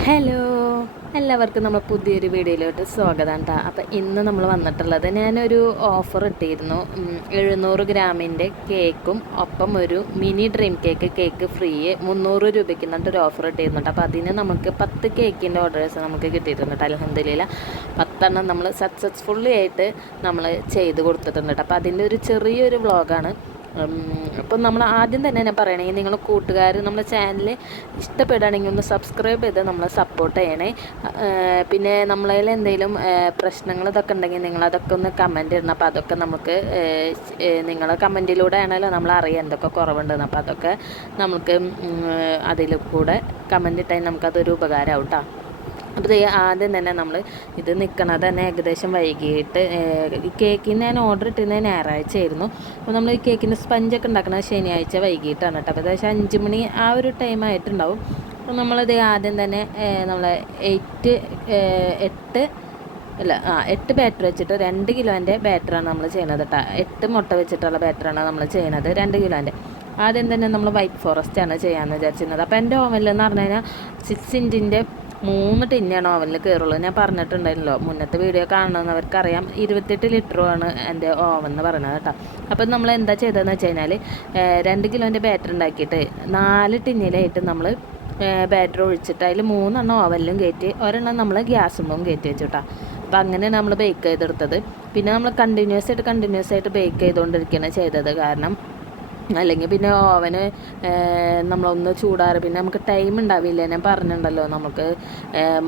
Hello, എല്ലാവർക്കും നമ്മൾ പുതിയൊരു വീഡിയോയിലോട്ട് സ്വാഗതം കേട്ടോ. അപ്പോൾ ഇന്ന് നമ്മൾ വന്നിട്ടുള്ളത്, ഞാനൊരു ഓഫർ ഇട്ടിരുന്നു. 700 ഗ്രാമിൻ്റെ കേക്കും ഒപ്പം ഒരു മിനി ഡ്രീം കേക്ക് ഫ്രീ 300 രൂപയ്ക്ക് എന്നിട്ടൊരു ഓഫർ ഇട്ടിരുന്നുണ്ട്. അപ്പോൾ അതിന് നമുക്ക് 10 കേക്കിൻ്റെ ഓർഡേഴ്സ് നമുക്ക് കിട്ടിയിട്ടുണ്ട് കേട്ടോ. അൽഹംദുലില്ലാ 10 നമ്മൾ സക്സസ്ഫുള്ളി ആയിട്ട് നമ്മൾ ചെയ്ത് കൊടുത്തിട്ടുണ്ട് കേട്ടോ. അപ്പോൾ അതിൻ്റെ ഒരു ചെറിയൊരു വ്ളോഗാണ്. അപ്പം നമ്മൾ ആദ്യം തന്നെ ഞാൻ പറയണമെങ്കിൽ നിങ്ങൾ കൂട്ടുകാർ നമ്മുടെ ചാനൽ ഇഷ്ടപ്പെടുകയാണെങ്കിൽ ഒന്ന് സബ്സ്ക്രൈബ് ചെയ്ത് നമ്മളെ സപ്പോർട്ട് ചെയ്യണേ. പിന്നെ നമ്മളതിൽ എന്തെങ്കിലും പ്രശ്നങ്ങൾ ഇതൊക്കെ ഉണ്ടെങ്കിൽ നിങ്ങളതൊക്കെ ഒന്ന് കമൻറ്റ് ഇടണം. അപ്പോൾ അതൊക്കെ നമുക്ക് നിങ്ങളെ കമൻറ്റിലൂടെ ആണല്ലോ നമ്മൾ അറിയാം എന്തൊക്കെ കുറവുണ്ടെന്ന്. അപ്പോൾ അതൊക്കെ നമുക്ക് അതിൽ കൂടെ കമൻറ്റ് ഇട്ടാൽ നമുക്കതൊരു ഉപകാരമാവും കേട്ടോ. അപ്പോൾ ആദ്യം തന്നെ നമ്മൾ ഇത് നിൽക്കണത് തന്നെ ഏകദേശം വൈകിട്ട്, ഈ കേക്കിന് ഞാൻ ഓർഡർ ഇട്ടിരുന്നത് ഞായറാഴ്ച ആയിരുന്നു. അപ്പോൾ നമ്മൾ ഈ കേക്കിൻ്റെ സ്പഞ്ചൊക്കെ ഉണ്ടാക്കുന്നത് ശനിയാഴ്ച വൈകിട്ടാണ് കേട്ടോ. അപ്പോൾ ഏകദേശം 5 മണി ആ ഒരു ടൈം ആയിട്ടുണ്ടാവും. അപ്പോൾ നമ്മളിത് ആദ്യം തന്നെ നമ്മൾ 8 ബാറ്റർ വെച്ചിട്ട് 2 കിലോൻ്റെ ബാറ്ററാണ് നമ്മൾ ചെയ്യുന്നത് കേട്ടോ. 8 മുട്ട വെച്ചിട്ടുള്ള ബാറ്ററാണ് നമ്മൾ ചെയ്യുന്നത് 2 കിലോൻ്റെ. ആദ്യം തന്നെ നമ്മൾ വൈറ്റ് ഫോറസ്റ്റാണ് ചെയ്യാമെന്ന് വിചാരിച്ചിരുന്നത്. അപ്പോൾ എൻ്റെ ഓവനിൽ എന്ന് പറഞ്ഞു കഴിഞ്ഞാൽ 6 ഇഞ്ചിൻ്റെ 3 ടിന്നാണ് ഓവനിൽ കയറുള്ളൂ. ഞാൻ പറഞ്ഞിട്ടുണ്ടായിരുന്നല്ലോ, മുന്നത്തെ വീഡിയോ കാണുന്നവർക്കറിയാം. 28 ലിറ്ററുമാണ് എൻ്റെ ഓവൻ എന്ന് പറയുന്നത് കേട്ടോ. അപ്പോൾ നമ്മൾ എന്താ ചെയ്തതെന്ന് വെച്ച് കഴിഞ്ഞാൽ 2 കിലോൻ്റെ ബാറ്റർ ഉണ്ടാക്കിയിട്ട് 4 ടിന്നിലായിട്ട് നമ്മൾ ബാറ്റർ ഒഴിച്ചിട്ട് അതിൽ 3 ഓവനിലും കയറ്റി, ഒരെണ്ണം നമ്മൾ ഗ്യാസുമ്പം കയറ്റി വെച്ചു കേട്ടോ. അപ്പോൾ അങ്ങനെയാണ് നമ്മൾ ബേക്ക് ചെയ്തെടുത്തത്. പിന്നെ നമ്മൾ കണ്ടിന്യൂസ് ആയിട്ട് ബേക്ക് ചെയ്തുകൊണ്ടിരിക്കുകയാണ് ചെയ്തത്. കാരണം അല്ലെങ്കിൽ പിന്നെ ഓവന് നമ്മളൊന്ന് ചൂടാറ് പിന്നെ നമുക്ക് ടൈം ഉണ്ടാവില്ല. ഞാൻ പറഞ്ഞിട്ടുണ്ടല്ലോ, നമുക്ക്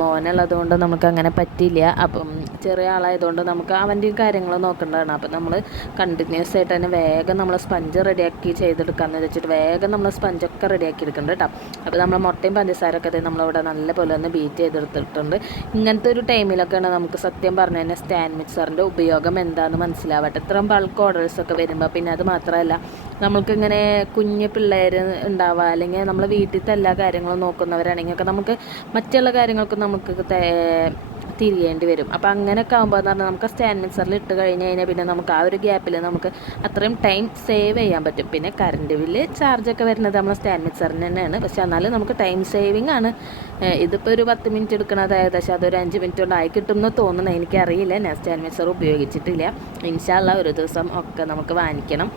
മോനുള്ളത് കൊണ്ട് നമുക്ക് അങ്ങനെ പറ്റില്ല. അപ്പം ചെറിയ ആളായതുകൊണ്ട് നമുക്ക് അവൻ്റെയും കാര്യങ്ങൾ നോക്കേണ്ടതാണ്. അപ്പം നമ്മൾ കണ്ടിന്യൂസ് ആയിട്ട് തന്നെ വേഗം നമ്മൾ സ്പഞ്ച് റെഡിയാക്കി ചെയ്തെടുക്കാമെന്ന് വെച്ചിട്ട് വേഗം നമ്മൾ സ്പഞ്ചൊക്കെ റെഡിയാക്കി എടുക്കുന്നുണ്ട് കേട്ടോ. അപ്പോൾ നമ്മൾ മുട്ടയും പഞ്ചസാരൊക്കെ നമ്മളിവിടെ നല്ലപോലെ ഒന്ന് ബീറ്റ് ചെയ്തെടുത്തിട്ടുണ്ട്. ഇങ്ങനത്തെ ഒരു ടൈമിലൊക്കെയാണ് നമുക്ക് സത്യം പറഞ്ഞു കഴിഞ്ഞാൽ സ്റ്റാൻഡ് മിക്സറിൻ്റെ ഉപയോഗം എന്താണെന്ന് മനസ്സിലാവട്ടെ. ഇത്രയും ബൾക്ക് ഓർഡേഴ്സൊക്കെ വരുമ്പോൾ പിന്നെ അത് മാത്രമല്ല, നമ്മൾക്കിങ്ങനെ കുഞ്ഞ് പിള്ളേർ ഉണ്ടാവുക, അല്ലെങ്കിൽ നമ്മൾ വീട്ടിലത്തെ എല്ലാ കാര്യങ്ങളും നോക്കുന്നവരാണെങ്കിൽ ഒക്കെ നമുക്ക് മറ്റുള്ള കാര്യങ്ങൾക്ക് നമുക്ക് തിരിയേണ്ടി വരും. അപ്പോൾ അങ്ങനെയൊക്കെ ആകുമ്പോൾ എന്ന് പറഞ്ഞാൽ നമുക്ക് സ്റ്റാൻഡ് മിക്സറിൽ ഇട്ട് കഴിഞ്ഞ് കഴിഞ്ഞാൽ പിന്നെ നമുക്ക് ആ ഒരു ഗ്യാപ്പിൽ നമുക്ക് അത്രയും ടൈം സേവ് ചെയ്യാൻ പറ്റും. പിന്നെ കറണ്ട് ബില്ല് ചാർജൊക്കെ വരുന്നത് നമ്മൾ സ്റ്റാൻഡ് മിക്സറിന് തന്നെയാണ്. പക്ഷെ എന്നാലും നമുക്ക് ടൈം സേവിങ് ആണ്. ഇതിപ്പോൾ ഒരു 10 മിനിറ്റ് എടുക്കണത് ഏകദേശം അതൊരു 5 മിനിറ്റ് കൊണ്ട് ആയി കിട്ടുമെന്ന് തോന്നുന്നു. എനിക്കറിയില്ല, ഞാൻ സ്റ്റാൻഡ് മിക്സർ ഉപയോഗിച്ചിട്ടില്ല. ഇൻഷാ അല്ലാഹ് ഒരു ദിവസം ഒക്കെ നമുക്ക് വാങ്ങിക്കണം.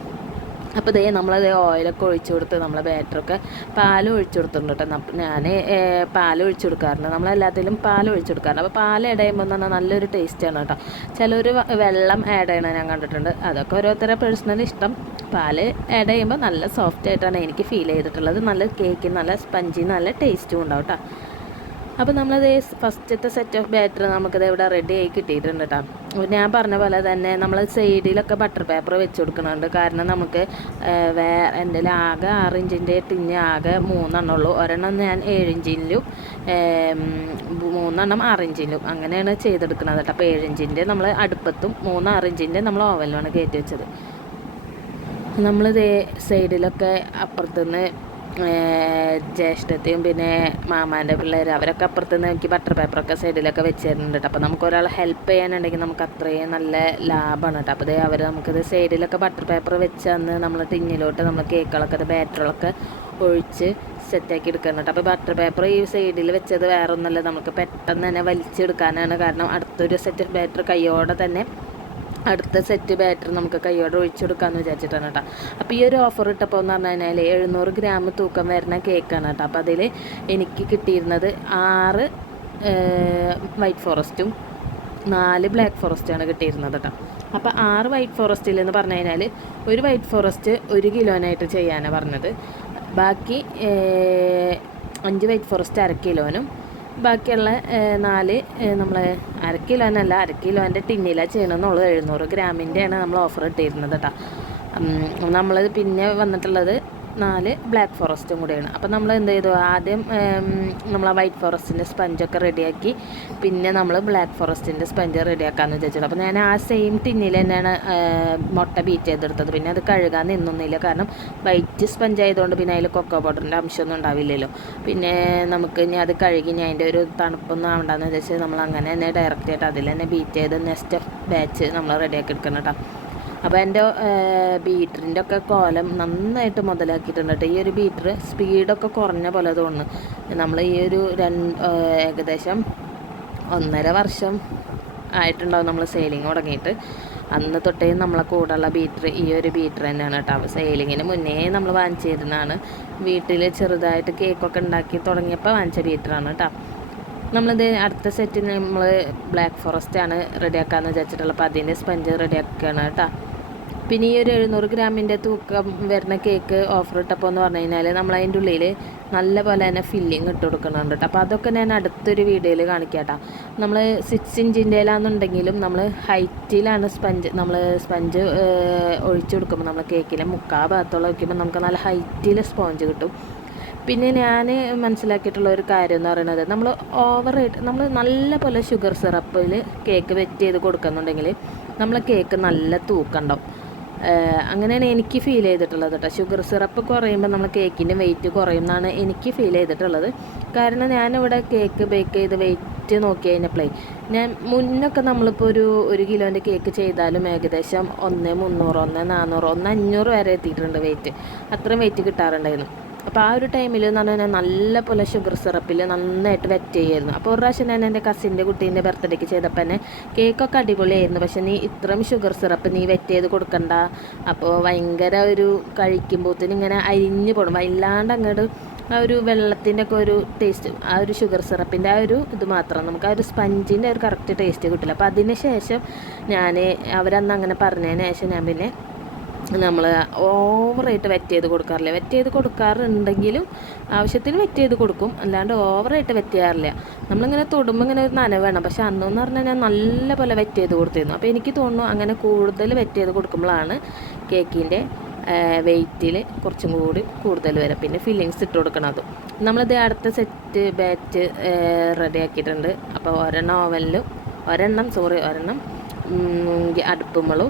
അപ്പോൾ നമ്മളത് ഓയിലൊക്കെ ഒഴിച്ചു കൊടുത്ത് നമ്മളെ ബാറ്ററൊക്കെ പാൽ ഒഴിച്ചു കൊടുത്തിട്ടുണ്ട് കേട്ടോ. ഞാൻ പാൽ ഒഴിച്ചു കൊടുക്കാറുണ്ട്, നമ്മളെല്ലാത്തിലും പാൽ ഒഴിച്ചു കൊടുക്കാറുണ്ട്. അപ്പോൾ പാൽ ആഡ് ചെയ്യുമ്പോൾ എന്ന് പറഞ്ഞാൽ നല്ലൊരു ടേസ്റ്റാണ് കേട്ടോ. ചിലർ വെള്ളം ആഡ് ചെയ്യണം ഞാൻ കണ്ടിട്ടുണ്ട്. അതൊക്കെ ഓരോരുത്തരുടെ പേഴ്സണൽ ഇഷ്ടം. പാൽ ആഡ് ചെയ്യുമ്പോൾ നല്ല സോഫ്റ്റ് ആയിട്ടാണ് എനിക്ക് ഫീൽ ചെയ്തിട്ടുള്ളത്. നല്ല കേക്ക് നല്ല സ്പഞ്ചി നല്ല ടേസ്റ്റും ഉണ്ടാവും കേട്ടോ. അപ്പോൾ നമ്മളത് ഫസ്റ്റത്തെ സെറ്റ് ഓഫ് ബാറ്റർ നമുക്കത് ഇവിടെ റെഡി ആയി കിട്ടിയിട്ടുണ്ട് കേട്ടോ. ഞാൻ പറഞ്ഞ പോലെ തന്നെ നമ്മൾ സൈഡിലൊക്കെ ബട്ടർ പേപ്പർ വെച്ച് കൊടുക്കുന്നുണ്ട്. കാരണം നമുക്ക് എൻ്റെ ആകെ 6 ഇഞ്ചിൻ്റെ ടിന്ന് ആകെ 3 ഉള്ളൂ. ഒരെണ്ണം ഞാൻ 7 ഇഞ്ചിലും 3 6 ഇഞ്ചിലും അങ്ങനെയാണ് ചെയ്തെടുക്കുന്നത് കേട്ടോ. അപ്പോൾ 7 ഇഞ്ചിൻ്റെ നമ്മൾ അടുപ്പത്തും 6 ഇഞ്ചിൻ്റെ നമ്മൾ ഓവനിലാണ് കയറ്റി വെച്ചത്. നമ്മളിത് സൈഡിലൊക്കെ അപ്പുറത്തുനിന്ന് ജ്യേഷ്ഠത്തെയും പിന്നെ മാമാൻ്റെ പിള്ളേർ അവരൊക്കെ അപ്പുറത്തുനിന്ന് എനിക്ക് ബട്ടർ പേപ്പറൊക്കെ സൈഡിലൊക്കെ വെച്ച് തരുന്നുണ്ട് കേട്ടോ. അപ്പോൾ നമുക്ക് ഒരാൾ ഹെൽപ്പ് ചെയ്യാനുണ്ടെങ്കിൽ നമുക്ക് അത്രയും നല്ല ലാഭമാണ് കേട്ടോ. അപ്പോൾ അവർ നമുക്കത് സൈഡിലൊക്കെ ബട്ടർ പേപ്പർ വെച്ച് തന്ന് നമ്മൾ ടിന്നിലോട്ട് നമ്മൾ കേക്കുകളൊക്കെ ബാറ്ററുകളൊക്കെ ഒഴിച്ച് സെറ്റാക്കി എടുക്കണം കേട്ടോ. അപ്പോൾ ബട്ടർ പേപ്പർ ഈ സൈഡിൽ വെച്ചത് വേറെ ഒന്നുമല്ല, നമുക്ക് പെട്ടെന്ന് തന്നെ വലിച്ചെടുക്കാനാണ്. കാരണം അടുത്തൊരു സെറ്റ് ബാറ്റർ കയ്യോടെ തന്നെ അടുത്ത സെറ്റ് ബാറ്റർ നമുക്ക് കൈയോടെ ഒഴിച്ചെടുക്കാമെന്ന് വിചാരിച്ചിട്ടാണ് കേട്ടോ. അപ്പോൾ ഈ ഒരു ഓഫർ ഇട്ടപ്പോൾ എന്ന് പറഞ്ഞു കഴിഞ്ഞാൽ 700 ഗ്രാം തൂക്കം വരുന്ന കേക്കാണ് കേട്ടോ. അപ്പോൾ അതിൽ എനിക്ക് കിട്ടിയിരുന്നത് 6 വൈറ്റ് ഫോറസ്റ്റും 4 ബ്ലാക്ക് ഫോറസ്റ്റാണ് കിട്ടിയിരുന്നത് കേട്ടോ. അപ്പോൾ 6 വൈറ്റ് ഫോറസ്റ്റിൽ എന്ന് പറഞ്ഞു കഴിഞ്ഞാൽ ഒരു വൈറ്റ് ഫോറസ്റ്റ് 1 കിലോനായിട്ട് ചെയ്യാനാണ് പറഞ്ഞത്. ബാക്കി 5 വൈറ്റ് ഫോറസ്റ്റ് 1/2 കിലോനും ബാക്കിയുള്ള 4 നമ്മൾ 1/2 കിലോനല്ല 1/2 കിലോൻ്റെ ടിന്നിലാണ് ചെയ്യണമെന്നുള്ളൂ. 700 ഗ്രാമിൻ്റെയാണ് നമ്മൾ ഓഫർ ഇട്ടിരുന്നത് കേട്ടോ. നമ്മൾ പിന്നെ വന്നിട്ടുള്ളത് 4 ബ്ലാക്ക് ഫോറസ്റ്റും കൂടെയാണ്. അപ്പോൾ നമ്മൾ എന്ത് ചെയ്തു, ആദ്യം നമ്മൾ ആ വൈറ്റ് ഫോറസ്റ്റിൻ്റെ സ്പഞ്ചൊക്കെ റെഡിയാക്കി പിന്നെ നമ്മൾ ബ്ലാക്ക് ഫോറസ്റ്റിൻ്റെ സ്പഞ്ച് റെഡിയാക്കാമെന്ന് വിചാരിച്ചത്. അപ്പോൾ ഞാൻ ആ സെയിം ടിന്നിൽ തന്നെയാണ് മുട്ട ബീറ്റ് ചെയ്തെടുത്തത്. പിന്നെ അത് കഴുകാൻ നിന്നൊന്നുമില്ല, കാരണം വൈറ്റ് സ്പഞ്ച് ആയതുകൊണ്ട് പിന്നെ അതിൽ കൊക്കോ പൗഡറിൻ്റെ അംശമൊന്നും ഉണ്ടാവില്ലല്ലോ. പിന്നെ നമുക്ക് ഇനി അത് കഴുകി ഞാൻ അതിൻ്റെ ഒരു തണുപ്പൊന്നും ആവണ്ടെന്ന് വിചാരിച്ച് നമ്മൾ അങ്ങനെ തന്നെ ഡയറക്റ്റ് ആയിട്ട് അതിൽ തന്നെ ബീറ്റ് ചെയ്ത് നെക്സ്റ്റ് ബാച്ച് നമ്മൾ റെഡിയാക്കി എടുക്കണം കേട്ടോ. അപ്പോൾ എൻ്റെ ബീറ്ററിൻ്റെ ഒക്കെ കോലം നന്നായിട്ട് മുതലാക്കിയിട്ടുണ്ട് കേട്ടോ. ഈ ഒരു ബീറ്റർ സ്പീഡൊക്കെ കുറഞ്ഞ പോലെ തോന്നുന്നു. നമ്മൾ ഈ ഒരു ഏകദേശം 1.5 വർഷം ആയിട്ടുണ്ടാവും നമ്മൾ സെയിലിങ് തുടങ്ങിയിട്ട്. അന്ന് തൊട്ടേ നമ്മളെ കൂടെയുള്ള ബീറ്റർ ഈ ഒരു ബീറ്റർ തന്നെയാണ് കേട്ടോ. സെയിലിങ്ങിന് മുന്നേ നമ്മൾ വാങ്ങിച്ചിരുന്നതാണ്. വീട്ടിൽ ചെറുതായിട്ട് കേക്കൊക്കെ ഉണ്ടാക്കി തുടങ്ങിയപ്പോൾ വാങ്ങിച്ച ബീറ്ററാണ് കേട്ടോ. നമ്മളിത് അടുത്ത സെറ്റിന് നമ്മൾ ബ്ലാക്ക് ഫോറസ്റ്റ് ആണ് റെഡിയാക്കാമെന്ന് വിചാരിച്ചിട്ടുള്ളത്. അപ്പോൾ അതിൻ്റെ സ്പഞ്ച് റെഡിയാക്കുകയാണ് കേട്ടോ. പിന്നെ ഈ ഒരു 700 ഗ്രാമിൻ്റെ തൂക്കം വരുന്ന കേക്ക് ഓഫർ ഇട്ടപ്പോൾ എന്ന് പറഞ്ഞു കഴിഞ്ഞാൽ നമ്മൾ അതിൻ്റെ ഉള്ളിൽ നല്ല പോലെ തന്നെ ഫില്ലിങ് ഇട്ട് കൊടുക്കുന്നുണ്ട് കേട്ടോ. അപ്പോൾ അതൊക്കെ ഞാൻ അടുത്തൊരു വീഡിയോയിൽ കാണിക്കാം കേട്ടോ. നമ്മൾ 6 ഇഞ്ചിൻ്റെലാണെന്നുണ്ടെങ്കിലും നമ്മൾ ഹൈറ്റിലാണ് സ്പഞ്ച് ഒഴിച്ചു കൊടുക്കുമ്പോൾ നമ്മൾ കേക്കിലെ മുക്കാ ഭാഗത്തോളം വയ്ക്കുമ്പോൾ നമുക്ക് നല്ല ഹൈറ്റിൽ സ്പോഞ്ച് കിട്ടും. പിന്നെ ഞാൻ മനസ്സിലാക്കിയിട്ടുള്ള ഒരു കാര്യം എന്ന് പറയുന്നത്, നമ്മൾ നല്ല പോലെ ഷുഗർ സിറപ്പിൽ കേക്ക് വെറ്റ് ചെയ്ത് കൊടുക്കുന്നുണ്ടെങ്കിൽ നമ്മളെ കേക്ക് നല്ല തൂക്കമുണ്ടാവും. അങ്ങനെയാണ് എനിക്ക് ഫീൽ ചെയ്തിട്ടുള്ളത് കേട്ടോ. ഷുഗർ സിറപ്പ് കുറയുമ്പോൾ നമ്മൾ കേക്കിൻ്റെ വെയിറ്റ് കുറയും എന്നാണ് എനിക്ക് ഫീൽ ചെയ്തിട്ടുള്ളത്. കാരണം ഞാനിവിടെ കേക്ക് ബേക്ക് ചെയ്ത് വെയിറ്റ് നോക്കി കഴിഞ്ഞപ്പോഴേ ഞാൻ മുന്നൊക്കെ നമ്മളിപ്പോൾ ഒരു കിലോൻ്റെ കേക്ക് ചെയ്താലും ഏകദേശം 1.300, 1.400, 1.500 വരെ എത്തിയിട്ടുണ്ട് വെയിറ്റ്. അത്രയും വെയിറ്റ് കിട്ടാറുണ്ടായിരുന്നു. അപ്പോൾ ആ ഒരു ടൈമിൽ എന്ന് പറഞ്ഞാൽ നല്ല പോലെ ഷുഗർ സിറപ്പിൽ നന്നായിട്ട് വെറ്റ് ചെയ്യായിരുന്നു. അപ്പോൾ ഒരു പ്രാവശ്യം ഞാൻ എൻ്റെ കസിൻ്റെ കുട്ടീൻ്റെ ബർത്ത്ഡേക്ക് ചെയ്തപ്പോൾ തന്നെ കേക്കൊക്കെ അടിപൊളിയായിരുന്നു. പക്ഷേ നീ ഇത്രയും ഷുഗർ സിറപ്പ് നീ വെറ്റ് ചെയ്ത് കൊടുക്കണ്ട, അപ്പോൾ ഭയങ്കര ഒരു കഴിക്കുമ്പോഴത്തേനും ഇങ്ങനെ അരിഞ്ഞു പോകണം, വല്ലാണ്ട് അങ്ങോട്ട് ആ ഒരു വെള്ളത്തിൻ്റെ ഒക്കെ ഒരു ടേസ്റ്റ്, ആ ഒരു ഷുഗർ സിറപ്പിൻ്റെ ആ ഒരു ഇത് മാത്രം നമുക്ക് ആ ഒരു സ്പഞ്ചിൻ്റെ ഒരു കറക്റ്റ് ടേസ്റ്റ് കിട്ടില്ല. അപ്പോൾ അതിന് ശേഷം അവരന്ന് അങ്ങനെ പറഞ്ഞതിന് ശേഷം ഞാൻ പിന്നെ നമ്മൾ ഓവറായിട്ട് വെറ്റ് ചെയ്ത് കൊടുക്കാറില്ല. വെറ്റ് ചെയ്ത് കൊടുക്കാറുണ്ടെങ്കിലും ആവശ്യത്തിന് വെറ്റ് ചെയ്ത് കൊടുക്കും, അല്ലാണ്ട് ഓവറായിട്ട് വെറ്റ് ചെയ്യാറില്ല. നമ്മളിങ്ങനെ തൊടുമ്പോൾ ഇങ്ങനെ ഒരു നനവ് വേണം. പക്ഷെ അന്നെന്ന് പറഞ്ഞാൽ ഞാൻ നല്ല പോലെ വെറ്റ് ചെയ്ത് കൊടുത്തിരുന്നു. അപ്പോൾ എനിക്ക് തോന്നുന്നു അങ്ങനെ കൂടുതൽ വെറ്റ് ചെയ്ത് കൊടുക്കുമ്പോഴാണ് കേക്കിൻ്റെ വെയിറ്റിൽ കുറച്ചും കൂടി കൂടുതൽ വരും. പിന്നെ ഫില്ലിങ്സ് ഇട്ട് കൊടുക്കണതും നമ്മളിത് അടുത്ത സെറ്റ് ബാച്ച് റെഡിയാക്കിയിട്ടുണ്ട്. അപ്പോൾ ഒരെണ്ണം അടുപ്പുമ്മളും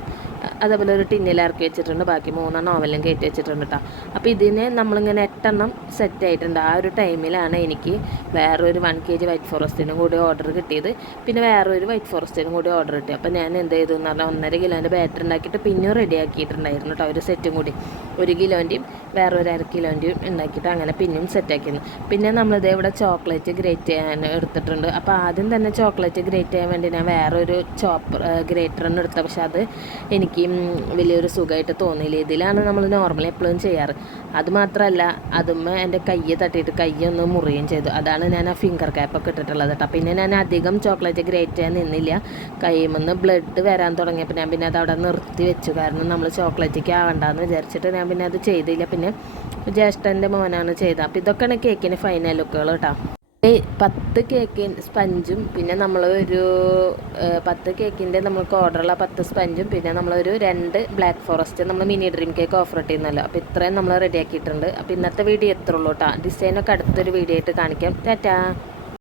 അതേപോലെ ഒരു ടിന്നിൽ ഇറക്കി വെച്ചിട്ടുണ്ട്. ബാക്കി 3 ഓവനിലും കയറ്റി വെച്ചിട്ടുണ്ട് കേട്ടോ. അപ്പോൾ ഇതിന് നമ്മളിങ്ങനെ 8 സെറ്റ് ആയിട്ടുണ്ട്. ആ ഒരു ടൈമിലാണ് എനിക്ക് വേറൊരു 1 kg വൈറ്റ് ഫോറസ്റ്റിനും കൂടി ഓർഡർ കിട്ടിയത്. പിന്നെ വേറൊരു വൈറ്റ് ഫോറസ്റ്റിനും കൂടി ഓർഡർ കിട്ടി. അപ്പോൾ ഞാൻ എന്ത് ചെയ്തു എന്ന് പറഞ്ഞാൽ 1.5 കിലോൻ്റെ ബാറ്റർ ഉണ്ടാക്കിയിട്ട് പിന്നെ റെഡിയാക്കിയിട്ടുണ്ടായിരുന്നു കേട്ടോ. ഒരു സെറ്റും കൂടി 1 കിലോൻ്റെയും വേറൊരു 1/2 കിലോൻ്റെയും ഉണ്ടാക്കിയിട്ട് അങ്ങനെ പിന്നെയും സെറ്റാക്കിയിരുന്നു. പിന്നെ നമ്മളിത് ഇവിടെ ചോക്ലേറ്റ് ഗ്രേറ്റ് ചെയ്യാൻ എടുത്തിട്ടുണ്ട്. അപ്പോൾ ആദ്യം തന്നെ ചോക്ലേറ്റ് ഗ്രേറ്റ് ചെയ്യാൻ വേണ്ടി ഞാൻ വേറൊരു ഗ്രേറ്ററാണ് എടുത്തത്. പക്ഷെ അത് എനിക്ക് വലിയൊരു സുഖമായിട്ട് തോന്നിയില്ല. ഇതിലാണ് നമ്മൾ നോർമലി എപ്പോഴും ചെയ്യാറ്. അതുമാത്രമല്ല അതുമ്മ എൻ്റെ കയ്യ് തട്ടിയിട്ട് കയ്യൊന്ന് മുറിയുകയും ചെയ്തു. അതാണ് ഞാൻ ആ ഫിംഗർ ക്യാപ്പൊക്കെ ഇട്ടിട്ടുള്ളത് കേട്ടോ. പിന്നെ ഞാൻ അധികം ചോക്ലേറ്റ് ഗ്രേറ്റ് ചെയ്യാൻ നിന്നില്ല. കയ്യുമെന്ന് ബ്ലഡ് വരാൻ തുടങ്ങിയപ്പോൾ ഞാൻ പിന്നെ അത് അവിടെ നിർത്തി വെച്ചു. കാരണം നമ്മൾ ചോക്ലേറ്റിക്ക് ആവണ്ടെന്ന് വിചാരിച്ചിട്ട് ഞാൻ പിന്നെ അത് ചെയ്തില്ല. പിന്നെ ജ്യേഷ്ഠൻ്റെ മോനാണ് ചെയ്തത്. അപ്പോൾ ഇതൊക്കെയാണ് കേക്കിന് ഫൈനൽ ലുക്കുകൾ കേട്ടോ. 10 കേക്ക് സ്പഞ്ചും പിന്നെ നമ്മളൊരു 10 കേക്കിൻ്റെ നമ്മൾക്ക് ഓർഡറുള്ള 10 സ്പഞ്ചും പിന്നെ നമ്മളൊരു 2 ബ്ലാക്ക് ഫോറസ്റ്റ് നമ്മൾ മിനി ഡ്രീം കേക്ക് ഓഫർ ഇട്ടിരുന്നല്ലോ. അപ്പോൾ ഇത്രയും നമ്മൾ റെഡിയാക്കിയിട്ടുണ്ട്. അപ്പോൾ ഇന്നത്തെ വീഡിയോ എത്ര ഉള്ളൂ കേട്ടോ. ഡിസൈനൊക്കെ അടുത്തൊരു വീഡിയോ ആയിട്ട് കാണിക്കാം. ടാറ്റാ.